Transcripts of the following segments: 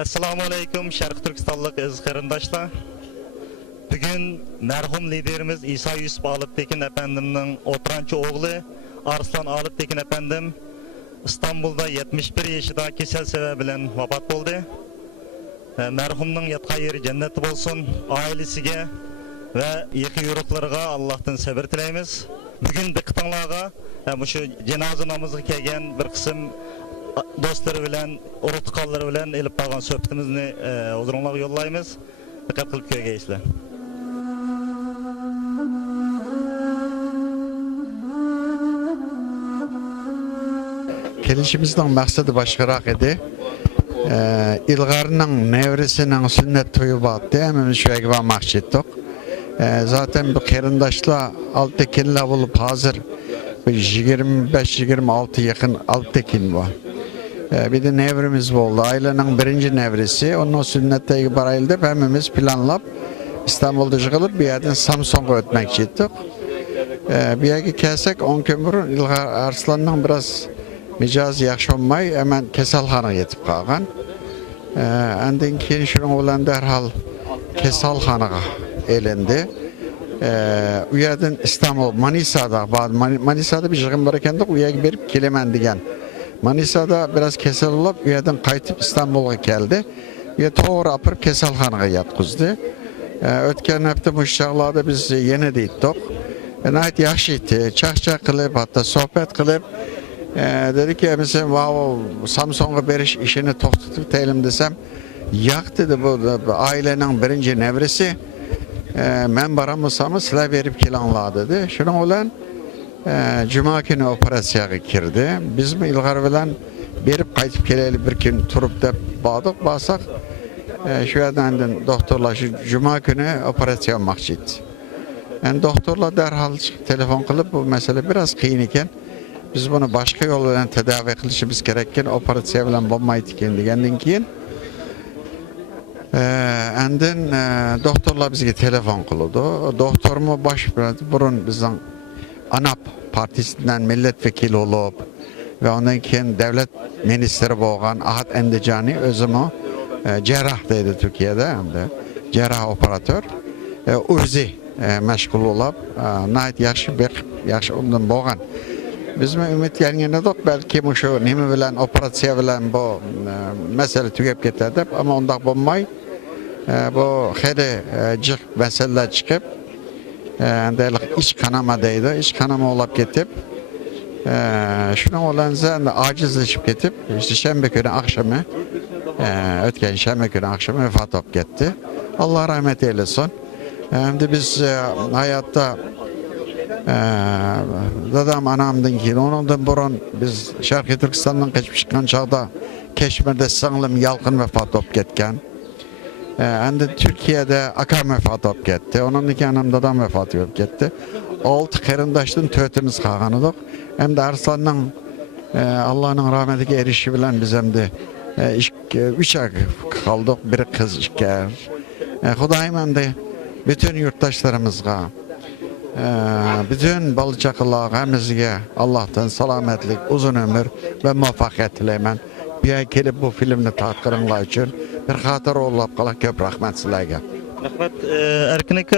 Assalamu alaikum Şarkı Türkistanlık öz qarindoshlar. Bugün merhum liderimiz İsa Yusuf Alıptekin efendimning o'ttiranchi o'g'li Arslan Alıptekin efendim İstanbul'da 71 yaşında kesel sebebi bilan vafot bo'ldi. Merhumning yatgan yeri cenneti bo'lsin, ailesiga ve yaqin yurtlarga Allohdan sabr tilaymiz. Bugün diqqatinglarga şu cenaze namazıga kelgan bir qism dostları bilen, urutqanları bilen elip bağlan söhbetimizni huzuringlarga yollaymiz. Diqqat qilib ko'rgaysizlar. Kelişimizden maksadı başkarak idi. İlgarının nevresinin sünnet toyu battı. Hemen şöyle bakmak ettik. Zaten bu kerindaşla Altekin'le bulup hazır 25-26 yakın Altekin var. Bir de nevrimiz oldu. Ailenin birinci nevresi. Onun sünnetteki parayla hepimiz planlap İstanbul'da çıkılıp bir yerden Samsun'a ötmek ettik. Bir yere kelsek 10 kömürün İlgar Arslan'ın biraz micazi yaxşı olmay hemen kesalxana yetip kalgan. Ondan keyin şunun olan derhal kesalxanaga elendi. U yerden İstanbul, Manisa'da bir yığın var ekendik, u yerga berip kelemen degan. Manisa'da biraz kesel olup, u yerden qaytib İstanbul'a geldi. U yer to'g'ri apirib kesalxanaga yotqizdi. O'tgan hafta bu chog'larda biz yana deydik. Nayt yaxshi edi, chaqchaq qilib, hatta sohbet qilib, dedi ki mesela Samsun'a beriş işini to'xtatib taylim desem, yo'q dedi, bu ailenin birinci nevresi. Men baramısamı sizler verip kelanglar dedi. Şunun olan Cuma günü operasyaya girdi. Biz mi İlgar bilen berip qaytib keleli bir gün turup dep bağdık, basak şu yerden doktorlar şu Cuma günü operasyon yapmakçı etti. Yani doktorlar derhal telefon kılıp bu mesele biraz kıyın iken biz bunu başka yollardan tedavi kılışımız gerekken operasyon bilen bulmaydı kendikenden keyin Endin doktorlar bizge telefon kıldı. Doktorumu burun bizden ANAP partisinden milletvekili olup ve ondan keyin devlet ministeri bolgan Ahat Endicani özümü cerrah dedi Türkiye'de hem de cerrah operatör urzi meşgul olup nayt yaxşı ondan bolgan. Biz mi ümit gelgen edik belki bu şu nemi bilen operasyon bilen bu mesele tügep ketedi ama ondak bulmay bu hele cık meseleler çıkıp iç kanama deydi. İç kanama olup ketip şuna olan zaten acizleşip ketip işte şembe günü akşamı ötken şembe günü akşamı vefat olup gitti. Allah rahmet eylesin. Hem de biz hayatta dadam anamdan keyin ondan burun biz Şarkı Türkistan'dan kaçıp çıkan çağda Keşmir'de singlim yalqın vefat olup ketken. Endi Türkiye'de akam vefat olup gitti. Onun keyin anam dadam vefat olup gitti. 6 qarindoshdan 4'imiz qalgan edik. Hem de Arslan'ın Allah'ın rahmetiga erişi bilen biz hem de 3 ay kaldık. Biri kız, 2 er. Xudayim hem de bütün yurttaşlarımızga bütün balıçaklığa hemizge Allah'tan selametlik, uzun ömür ve muvaffakiyet dileymen. Bir ay gelip bu filmini tatqırınlar için bir hatır olup kalak köp rahmet sizlerge. Rahmet erkineki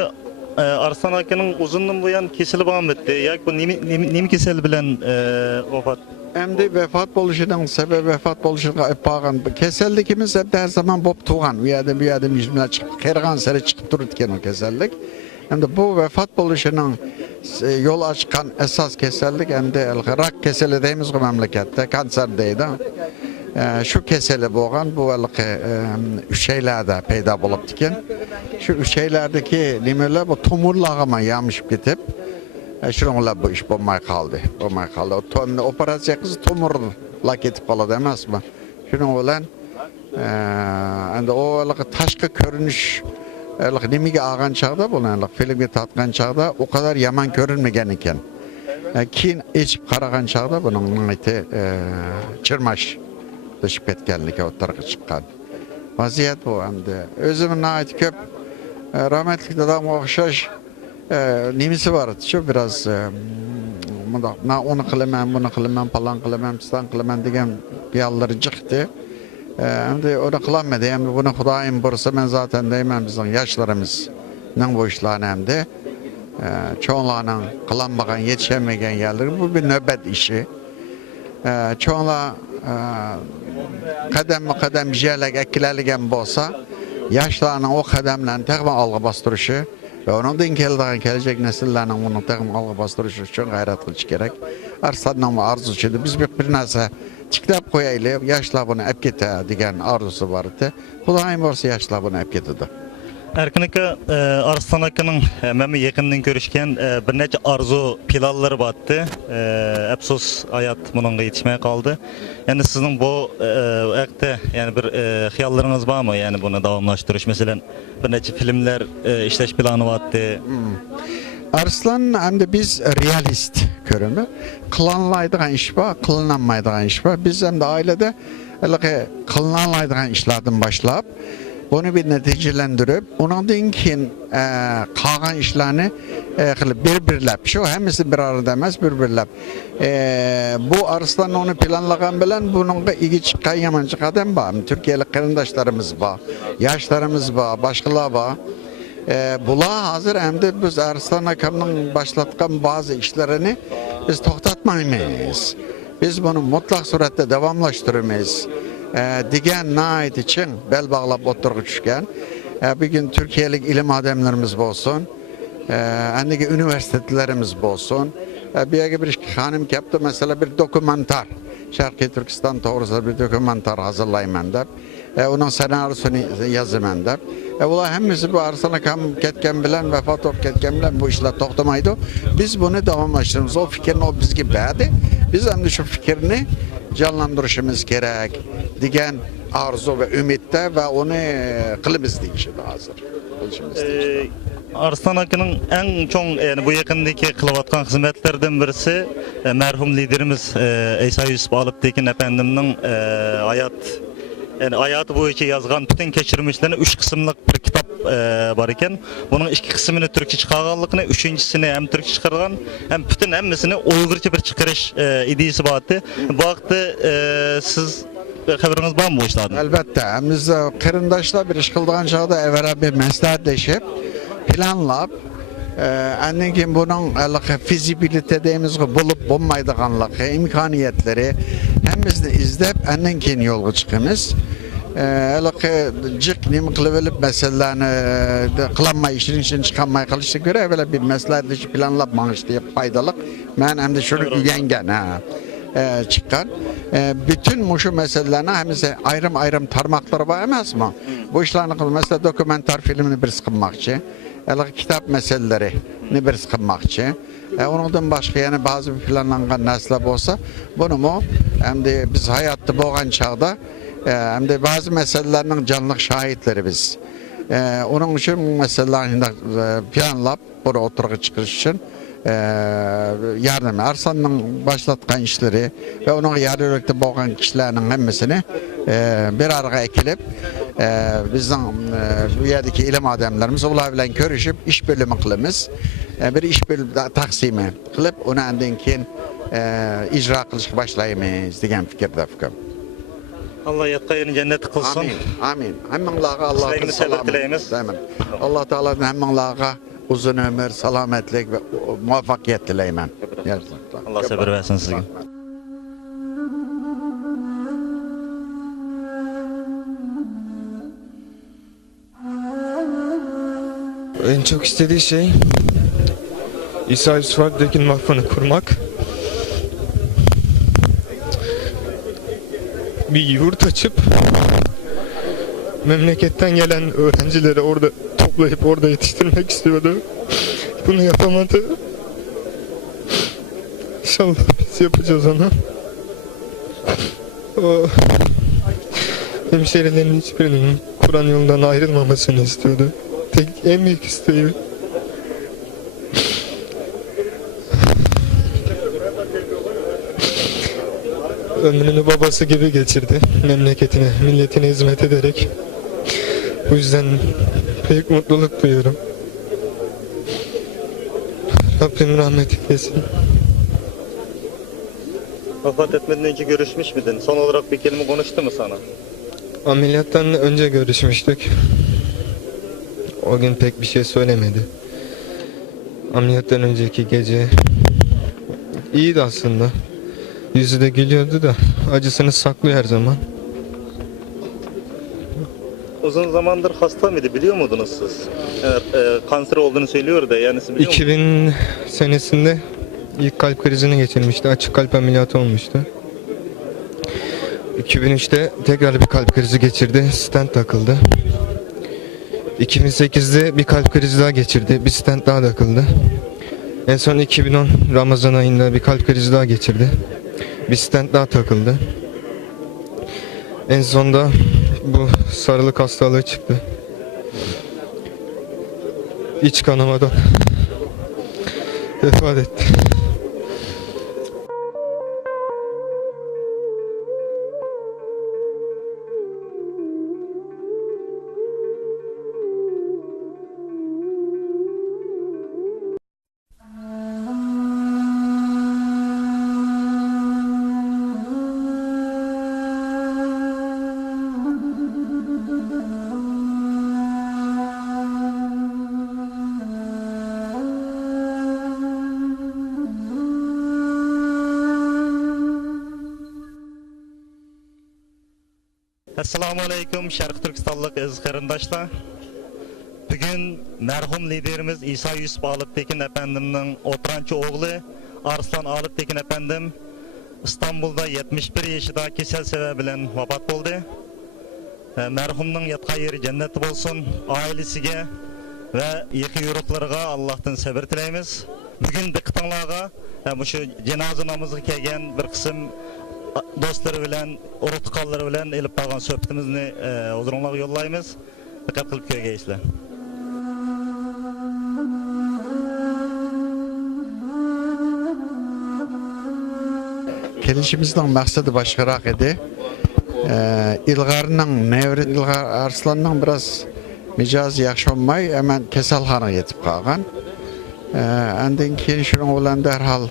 Arslan akının uzunluğun bu yan kesili bağım etti. Ya bu nemi keseli bilen vefat? Hem de vefat boluşunun sebebi vefat boluşuna bağın. Kesellikimiz hep de her zaman bop tuğan. Bir yerden yüzüne çıkıp, kergan sere çıkıp dururken o kesellik. Hem de bu vefat boluşunun yol açkan esas kesellik hem de rak keseli deyimiz bu memlekette, kanser deydi. Şu keseli boğan bu şeylerde peyda bulup diken. Şu şeylerdeki nimeler bu tomurlağıma yamışıp gidip şununla bu iş bulmaya kaldı. Operasyon kızı tomurla gidip kaldı demez mi? Şunun olan o taşkı görünüş nimige ağan çağda bulan filmi tatkan çağda o kadar yaman görünmegen iken. Keyin içip karagan çağda bunun iti çırmaş dışıp etkenligi ortaya çıkan. Vaziyet bu hem de. Özümün ait köp rahmetli dadam okşaş nimisi var. Şu biraz onu kılamam, bunu kılamam, falan kılamam, stan kılamam degen bir yalları çıktı. Endi onu kılanmadı. Hem bunu Hudayim bursa ben zaten deymen bizim yaşlarımızın bu işlerini hem de çoğunlarının kılanmagan, yetişemegen yerleri. Bu bir nöbet işi. Çoğunlar kadem jelek ekileligen bolsa yaşlarının o kademlerini tekrar algı bastırışı ve onun da gelecek nesillerinin bunu tekrar algı bastırışı için gayret kılıç gerek. Arslan'ın arzusu için biz bir narsa çıkıp koyaylı yaşlar bunu hep gete diyen arzusu vardı. Hudayim olsa yaşlar bunu hep getedi. Erkin aka, Arslan akının məmə yakından görüşken bir neçə arzu planları battı. Əfsus hayat bununla yetişmeye kaldı. Yani sizin bu akte yani bir hayalleriniz var mı? Yani bunu davamlaştırış mesela bir neçə filmler işleş planı battı. Arslan hem de biz realist körümü. Kılınlaydığın iş var, kılınanmaydığın iş var. Biz hem de ailede kılınanlaydığın işlerden başlayıp bunu bir neticelendirip, ondan keyin kalan işlerini bir-birlep, şu hemisi bir arada demez, bir-birlep. Bu Arslan onu planlayan bilen, bunun iyi çıkan yamancı kadem var. Türkiye'li kırındaşlarımız var, yaşlarımız var, başkalar var. Bula hazır hem de biz Arslan Akam'ın başlatkan bazı işlerini biz toktatmayız. Biz bunu mutlak surette devamlaştırmayız. Digen naid için bel bağlap oturuşken bir gün Türkiye'lik ilim adamlarımız olsun, andaki üniversitelerimiz olsun. Bir hanım yaptı mesela bir dokumentar, Şarkı Türkistan doğrusu bir dokumentar hazırlayman da, onun senaryosunu yazıman da. Ulan hemimizi bu Arslan Akam ketken bilen, vefat olup ketken bilen bu işler toktamaydı. Biz bunu devamlaştırırız. O fikrin o bizgi bədi. Biz hem de şu fikrini canlandırışımız gerek. Digen arzu ve ümitte ve onu kılımız deyişi de hazır. Arslan akının en çok yani bu yakındaki kılıvatkan hizmetlerden birisi merhum liderimiz İsa Yusuf Alıptekin efendiminin hayatı boyunca yazgan bütün keçirmişlerini 3 kısımlık bir kitap var iken bunun 2 kısmını Türkçe çıkarganlıkını, 3.'sini hem Türkçe çıkargan hem bütün hemmisini Uygurca bir çıkarış ideyası vardı. Bu vakti siz haberiniz var mı bu işlerden? Elbette. Biz kırındaşla bir iş kıldığın çağda evvela bir mesleğetleşip planlap annekin bunun fizibilite deyimiz bulup bulmaydıganlık imkaniyetleri hemimizni izlep annekin yolga çıkımız. Cık nemi kılıverip meselelerini kılanma işin için çıkanmaya kalıştı göre evvela bir mesleğetleşip planlap manış diye faydalık. Ben hem de şunu yengen çıkan. Bütün şu meselelerini hemize ayrım tarmakları var emez mi? Bu işlerini mesela dokumentar filmini bir sıkınmakçı. Kitap meselelerini bir sıkınmakçı. Ondan başka yani bazı bir planlanan neslep olsa bunu mu hem de biz hayatta boğan çağda hem de bazı meselelerinin canlılık şahitleri biz. Onun için bu meselelerini planlap buraya oturuğa çıkış için yardım. Arslan'ın başlatkan işleri ve onun yardım boğan kişilerinin hemmisini bir araya ekilip bizden bu yerdeki ilim adamlarımız onlarla görüşüp iş bölümü kılımız. Bir iş bölümü taksimi kılıp onu ondan keyin icra kılışa başlaymayız degan fikrda fikrim. Allah yatqayını cennet kılsın. Amin. Amin. Hemmanlaga Allah'ın selamı. Allah Teala'dan hemmanlaga uzun ömür, selametlik ve muvaffakiyet dileymen. Allah sabır versin size. En çok istediği şey İsa Yusuf Alptekin Vakfı'nı kurmak. Bir yurt açıp memleketten gelen öğrencileri orada toplayıp orada yetiştirmek istiyordu. Bunu yapamadı. İnşallah biz yapacağız onu. O hemşerilerin hiçbirinin Kur'an yolundan ayrılmamasını istiyordu. En büyük isteği. Ömrünü babası gibi geçirdi. Memleketine, milletine hizmet ederek. Bu yüzden büyük mutluluk duyuyorum. Rabbim rahmet eylesin. Vefat etmeden önce görüşmüş müydün? Son olarak bir kelime konuştu mu sana? Ameliyattan önce görüşmüştük. O gün pek bir şey söylemedi. Ameliyattan önceki gece iyiydi aslında. Yüzü de gülüyordu da acısını saklıyor her zaman. Uzun zamandır hasta mıydı, biliyor muydunuz siz? Evet, kanser olduğunu söylüyor da, yani siz biliyor musunuz? 2000 senesinde ilk kalp krizini geçirmişti. Açık kalp ameliyatı olmuştu. 2003'te tekrar bir kalp krizi geçirdi. Stent takıldı. 2008'de bir kalp krizi daha geçirdi. Bir stent daha takıldı. En son 2010 Ramazan ayında bir kalp krizi daha geçirdi. Bir stent daha takıldı. En sonda bu sarılık hastalığı çıktı. İç kanamadan vefat etti. Assalamu alaikum Şarkı Türkistanlık aziz qarindoshlar. Bugün merhum liderimiz İsa Yusuf Alıptekin efendimning o'tiranchi o'g'li Arslan Alıptekin efendim İstanbul'da 71 yaşında kesel sebebi bilan vafot bo'ldi. Merhumning yatgan yeri cennet bo'lsin, ailesiga ve yaqin yo'riqlariga Allohdan sabr tilaymiz. Bugün diqqatinglarga shu janoza namoziga kelgan bir qism dostları bilen, urutqanları bilen elip bağlan söhbetimizni huzuringlarga yollaymiz. Diqqat qilib ko'rgaysizlar. Kelişimizden maksadı başkarak idi. İlgarının, Nevri İlgar Arslan'ın biraz micazi yaxşı olmay, hemen kesalxana yetip kalgan. Ondan keyin şunun oğlan derhal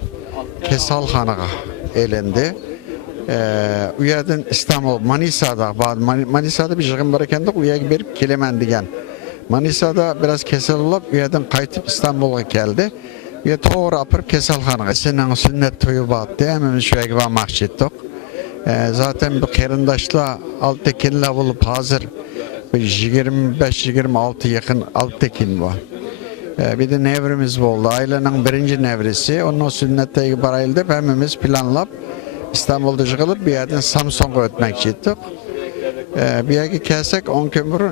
kesalxanaga elendi. U yerden İstanbul, Manisa'da bir yığın var ekendik, u yerga berip kelemen degan. Manisa'da biraz kesel olup, u yerden qaytib İstanbul'a geldi. U yer to'g'ri apırıp kesalxanaga. Senin sünnet to'yi batdı, hemimiz şu yerga bormoqchi etdik. Zaten bu qarindoshlar Altekinlar bulup hazır 25-26 yakın Altekin var. Bir de nevrimiz oldu. Ailenin birinci nevrisi. Onun sünnette barayıldı. Hemimiz planlap İstanbul'da çıkılıp bir yerden Samsun'a ötmek ettik. Bir yerge kelsek 10 gün burun